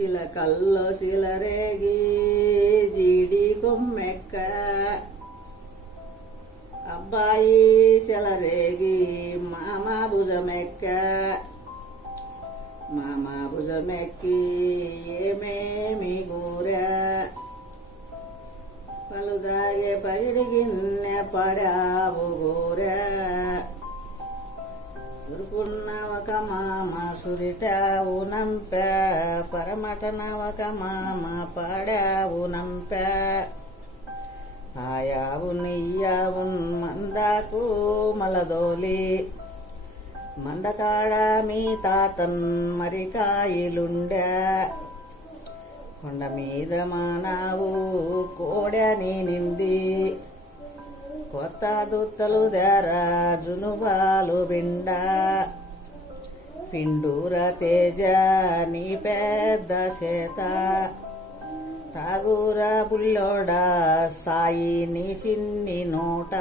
చిలకల్లో శిలరేగి జీడి కొమ్మెక్క అబ్బాయి శిలరేగి మామ భుజమెక్క మామ భుజమెక్కి ఏమేమి కూర పలుదాగే పగిడి గిన్నె పడావు కూర చురుకున్న ఒక మామ సురిటావు నంప పరమటన ఒక మామ పడావు నంప ఆయావు నెయ్యావు మందాకు మలదోలి మందకాడ మీ తాతన్ మరికాయలుండా కొండ మీద మానావు కోడని నింది కొత్త దుత్తలు దారా జునుబాలు బిండ పిండూర తేజ నీ పెద్ద చేత తాగుర పుల్లోడా సాయి నీ చిన్ని నోట